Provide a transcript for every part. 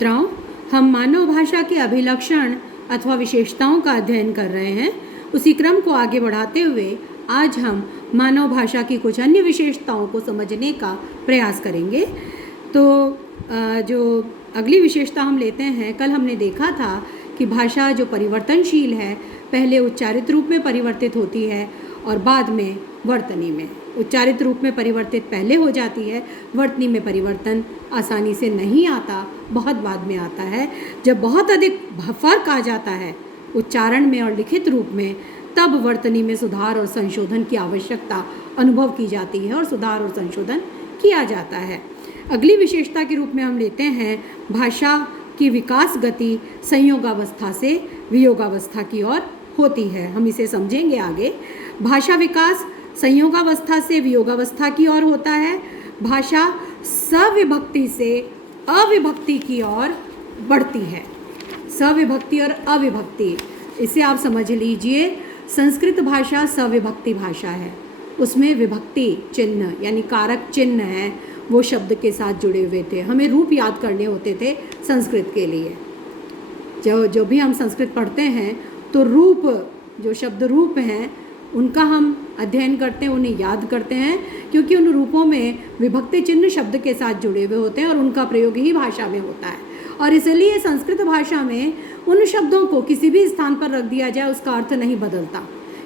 छात्राओं, हम मानव भाषा के अभिलक्षण अथवा विशेषताओं का अध्ययन कर रहे हैं। उसी क्रम को आगे बढ़ाते हुए आज हम मानव भाषा की कुछ अन्य विशेषताओं को समझने का प्रयास करेंगे। तो जो अगली विशेषता हम लेते हैं, कल हमने देखा था कि भाषा जो परिवर्तनशील है, पहले उच्चारित रूप में परिवर्तित होती है और बाद में वर्तनी में। उच्चारित रूप में परिवर्तित पहले हो जाती है, वर्तनी में परिवर्तन आसानी से नहीं आता, बहुत बाद में आता है। जब बहुत अधिक फर्क आ जाता है उच्चारण में और लिखित रूप में, तब वर्तनी में सुधार और संशोधन की आवश्यकता अनुभव की जाती है और सुधार और संशोधन किया जाता है। अगली विशेषता के रूप में हम लेते हैं भाषा की विकास गति संयोगावस्था से वियोगावस्था की ओर होती है। हम इसे समझेंगे आगे। भाषा विकास संयोगावस्था से वियोगावस्था की ओर होता है। भाषा सविभक्ति से अविभक्ति की ओर बढ़ती है। सविभक्ति और अविभक्ति, इसे आप समझ लीजिए। संस्कृत भाषा सविभक्ति भाषा है, उसमें विभक्ति चिन्ह यानी कारक चिन्ह है, वो शब्द के साथ जुड़े हुए थे। हमें रूप याद करने होते थे संस्कृत के लिए। जो भी हम संस्कृत पढ़ते हैं तो रूप, जो शब्द रूप हैं, उनका हम अध्ययन करते हैं, उन्हें याद करते हैं, क्योंकि उन रूपों में विभक्ति चिन्ह शब्द के साथ जुड़े हुए होते हैं और उनका प्रयोग ही भाषा में होता है। और इसलिए संस्कृत भाषा में उन शब्दों को किसी भी स्थान पर रख दिया जाए, उसका अर्थ नहीं बदलता,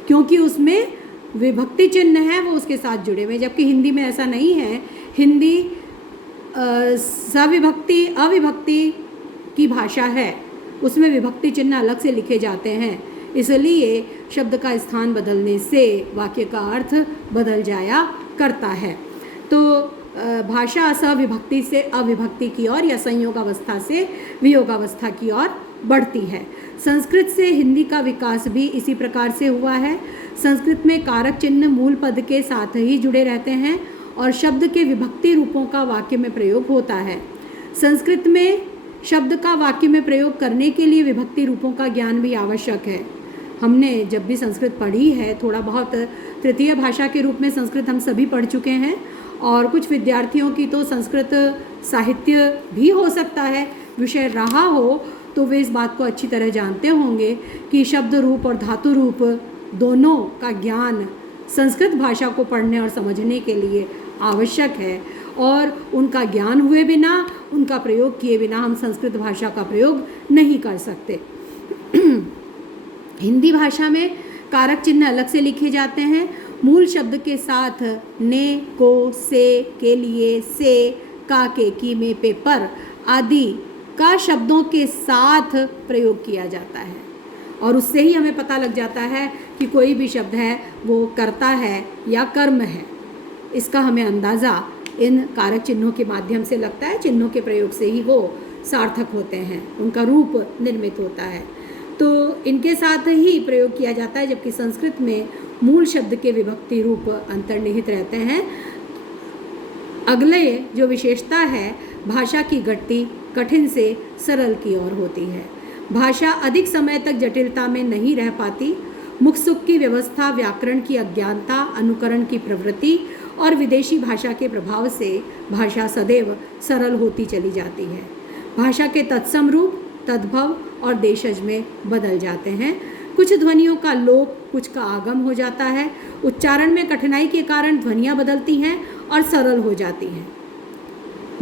क्योंकि उसमें विभक्ति चिन्ह है, वो उसके साथ जुड़े हुए। जबकि हिंदी में ऐसा नहीं है। हिंदी सविभक्ति अविभक्ति की भाषा है, उसमें विभक्ति चिन्ह अलग से लिखे जाते हैं। इसलिए शब्द का स्थान बदलने से वाक्य का अर्थ बदल जाया करता है। तो भाषा सविभक्ति से अविभक्ति की ओर या संयोगावस्था से वियोगावस्था की ओर बढ़ती है। संस्कृत से हिंदी का विकास भी इसी प्रकार से हुआ है। संस्कृत में कारक चिन्ह मूल पद के साथ ही जुड़े रहते हैं और शब्द के विभक्ति रूपों का वाक्य में प्रयोग होता है। संस्कृत में शब्द का वाक्य में प्रयोग करने के लिए विभक्ति रूपों का ज्ञान भी आवश्यक है। हमने जब भी संस्कृत पढ़ी है, थोड़ा बहुत तृतीय भाषा के रूप में संस्कृत हम सभी पढ़ चुके हैं, और कुछ विद्यार्थियों की तो संस्कृत साहित्य भी हो सकता है विषय रहा हो, तो वे इस बात को अच्छी तरह जानते होंगे कि शब्द रूप और धातु रूप दोनों का ज्ञान संस्कृत भाषा को पढ़ने और समझने के लिए आवश्यक है, और उनका ज्ञान हुए बिना, उनका प्रयोग किए बिना हम संस्कृत भाषा का प्रयोग नहीं कर सकते। हिंदी भाषा में कारक चिन्ह अलग से लिखे जाते हैं। मूल शब्द के साथ ने, को, से, के लिए, से, का, के, की, में, पे, पर आदि का शब्दों के साथ प्रयोग किया जाता है, और उससे ही हमें पता लग जाता है कि कोई भी शब्द है वो कर्ता है या कर्म है। इसका हमें अंदाज़ा इन कारक चिन्हों के माध्यम से लगता है। चिन्हों के प्रयोग से ही वो सार्थक होते हैं, उनका रूप निर्मित होता है, तो इनके साथ ही प्रयोग किया जाता है। जबकि संस्कृत में मूल शब्द के विभक्ति रूप अंतर्निहित रहते हैं। अगले जो विशेषता है, भाषा की गति कठिन से सरल की ओर होती है। भाषा अधिक समय तक जटिलता में नहीं रह पाती। मुख सुख की व्यवस्था, व्याकरण की अज्ञानता, अनुकरण की प्रवृत्ति और विदेशी भाषा के प्रभाव से भाषा सदैव सरल होती चली जाती है। भाषा के तत्सम रूप तद्भव और देशज में बदल जाते हैं। कुछ ध्वनियों का लोप, कुछ का आगम हो जाता है। उच्चारण में कठिनाई के कारण ध्वनियाँ बदलती हैं और सरल हो जाती हैं।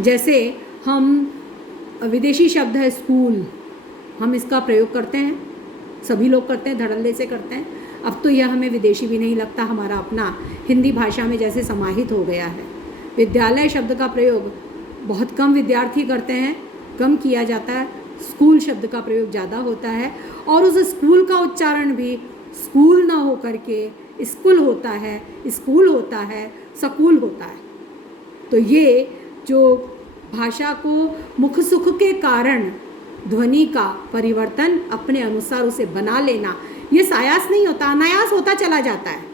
जैसे हम विदेशी शब्द है स्कूल, हम इसका प्रयोग करते हैं, सभी लोग करते हैं, धड़ल्ले से करते हैं। अब तो यह हमें विदेशी भी नहीं लगता, हमारा अपना हिंदी भाषा में जैसे समाहित हो गया है। विद्यालय शब्द का प्रयोग बहुत कम विद्यार्थी करते हैं, कम किया जाता है। स्कूल शब्द का प्रयोग ज़्यादा होता है, और उस स्कूल का उच्चारण भी स्कूल ना हो करके स्कूल होता है, स्कूल होता है, स्कूल होता है। तो ये जो भाषा को मुख सुख के कारण ध्वनि का परिवर्तन अपने अनुसार उसे बना लेना, ये सायास नहीं होता, अनायास होता चला जाता है।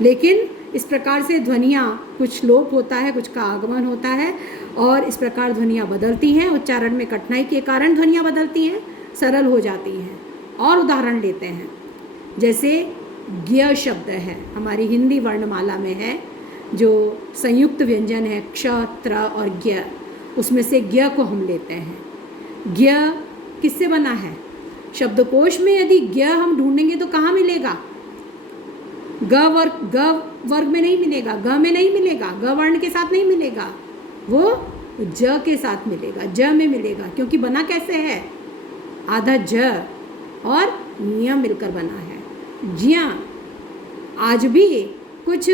लेकिन इस प्रकार से ध्वनियाँ, कुछ लोप होता है, कुछ का आगमन होता है, और इस प्रकार ध्वनियाँ बदलती हैं। उच्चारण में कठिनाई के कारण ध्वनियाँ बदलती हैं, सरल हो जाती हैं। और उदाहरण लेते हैं, जैसे ज्ञ शब्द है, हमारी हिंदी वर्णमाला में है, जो संयुक्त व्यंजन है क्ष, त्र और ज्ञ, उसमें से ज्ञ को हम लेते हैं। ज्ञ किससे बना है? शब्दकोश में यदि ज्ञ हम ढूंढेंगे तो कहाँ मिलेगा? ग वर्ग में नहीं मिलेगा, ग में नहीं मिलेगा, ग वर्ण के साथ नहीं मिलेगा, वो ज के साथ मिलेगा, ज में मिलेगा। क्योंकि बना कैसे है? आधा ज और ञ मिलकर बना है, ज्ञ। आज भी कुछ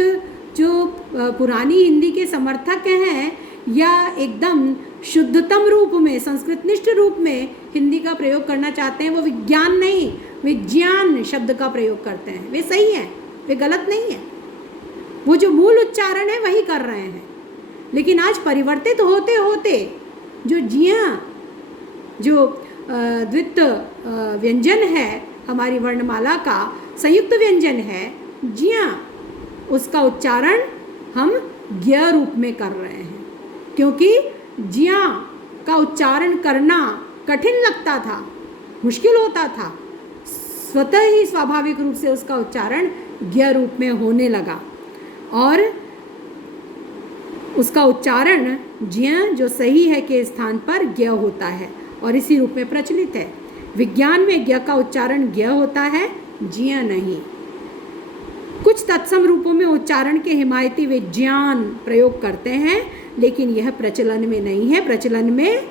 जो पुरानी हिंदी के समर्थक हैं या एकदम शुद्धतम रूप में, संस्कृतनिष्ठ रूप में हिंदी का प्रयोग करना चाहते हैं, वो विज्ञान नहीं, विज्ञान शब्द का प्रयोग करते हैं। वे सही है, वे गलत नहीं है, वो जो मूल उच्चारण है वही कर रहे हैं। लेकिन आज परिवर्तित होते होते जो जिया, जो द्वित व्यंजन है हमारी वर्णमाला का, संयुक्त व्यंजन है जिया, उसका उच्चारण हम ज्ञ रूप में कर रहे हैं। क्योंकि जिया का उच्चारण करना कठिन लगता था, मुश्किल होता था, स्वतः ही स्वाभाविक रूप से उसका उच्चारण ज्ञ रूप में होने लगा और उसका उच्चारण ज्ञ जो सही है के स्थान पर ज्ञ होता है और इसी रूप में प्रचलित है। विज्ञान में ज्ञ का उच्चारण ज्ञ होता है, ज्ञ नहीं। कुछ तत्सम रूपों में उच्चारण के हिमायती विज्ञान प्रयोग करते हैं, लेकिन यह प्रचलन में नहीं है, प्रचलन में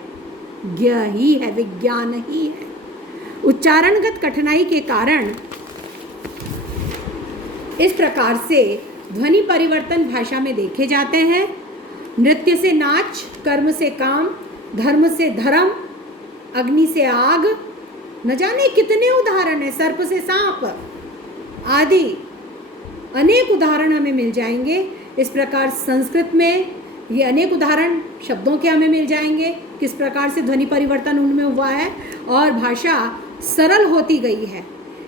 ज्ञ ही है, विज्ञान ही है। उच्चारणगत कठिनाई के कारण इस प्रकार से ध्वनि परिवर्तन भाषा में देखे जाते हैं। नृत्य से नाच, कर्म से काम, धर्म से धर्म, अग्नि से आग, न जाने कितने उदाहरण हैं, सर्प से सांप आदि अनेक उदाहरण हमें मिल जाएंगे। इस प्रकार संस्कृत में ये अनेक उदाहरण शब्दों के हमें मिल जाएंगे, किस प्रकार से ध्वनि परिवर्तन उनमें हुआ है और भाषा सरल होती गई है।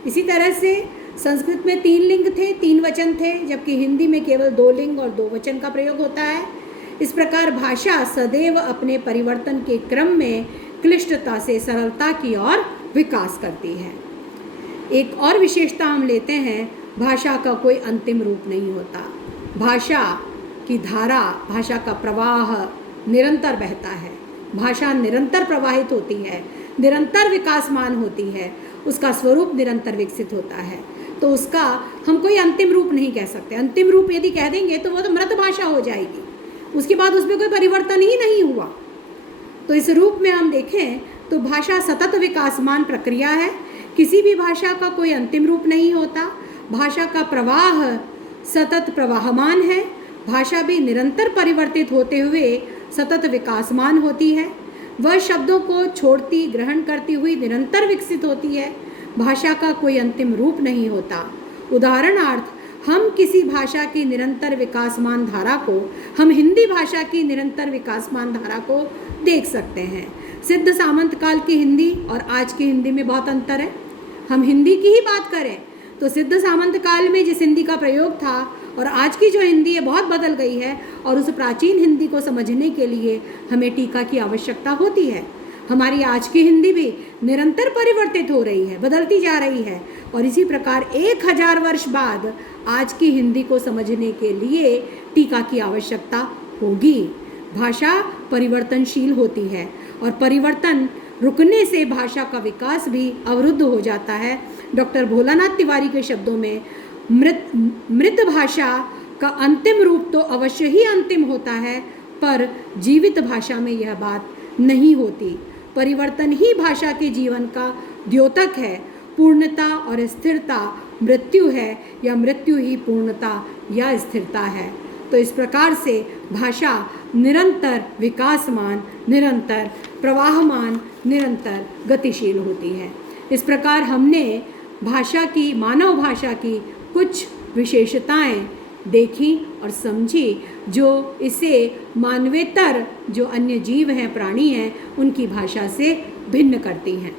इसी तरह से संस्कृत में 3 लिंग थे, 3 वचन थे, जबकि हिंदी में केवल 2 लिंग और 2 वचन का प्रयोग होता है। इस प्रकार भाषा सदैव अपने परिवर्तन के क्रम में क्लिष्टता से सरलता की ओर विकास करती है। एक और विशेषता हम लेते हैं, भाषा का कोई अंतिम रूप नहीं होता। भाषा की धारा, भाषा का प्रवाह निरंतर बहता है, भाषा निरंतर प्रवाहित होती है, निरंतर विकासमान होती है, उसका स्वरूप निरंतर विकसित होता है। तो उसका हम कोई अंतिम रूप नहीं कह सकते। अंतिम रूप यदि कह देंगे तो वो तो मृत भाषा हो जाएगी, उसके बाद उसमें कोई परिवर्तन ही नहीं हुआ। तो इस रूप में हम देखें तो भाषा सतत विकासमान प्रक्रिया है, किसी भी भाषा का कोई अंतिम रूप नहीं होता। भाषा का प्रवाह सतत प्रवाहमान है, भाषा भी निरंतर परिवर्तित होते हुए सतत विकासमान होती है। वह शब्दों को छोड़ती, ग्रहण करती हुई निरंतर विकसित होती है। भाषा का कोई अंतिम रूप नहीं होता। उदाहरणार्थ, हम किसी भाषा की निरंतर विकासमान धारा को, हम हिंदी भाषा की निरंतर विकासमान धारा को देख सकते हैं। सिद्ध सामंत काल की हिंदी और आज की हिंदी में बहुत अंतर है। हम हिंदी की ही बात करें तो सिद्ध सामंत काल में जिस हिंदी का प्रयोग था और आज की जो हिंदी है बहुत बदल गई है, और उस प्राचीन हिंदी को समझने के लिए हमें टीका की आवश्यकता होती है। हमारी आज की हिंदी भी निरंतर परिवर्तित हो रही है, बदलती जा रही है, और इसी प्रकार 1000 वर्ष बाद आज की हिंदी को समझने के लिए टीका की आवश्यकता होगी। भाषा परिवर्तनशील होती है और परिवर्तन रुकने से भाषा का विकास भी अवरुद्ध हो जाता है। डॉक्टर भोलानाथ तिवारी के शब्दों में, मृत भाषा का अंतिम रूप तो अवश्य ही अंतिम होता है, पर जीवित भाषा में यह बात नहीं होती। परिवर्तन ही भाषा के जीवन का द्योतक है। पूर्णता और स्थिरता मृत्यु है, या मृत्यु ही पूर्णता या स्थिरता है। तो इस प्रकार से भाषा निरंतर विकासमान, निरंतर प्रवाहमान, निरंतर गतिशील होती है। इस प्रकार हमने भाषा की, मानव भाषा की कुछ विशेषताएं देखी और समझी, जो इसे मानवेतर जो अन्य जीव हैं, प्राणी हैं, उनकी भाषा से भिन्न करती हैं।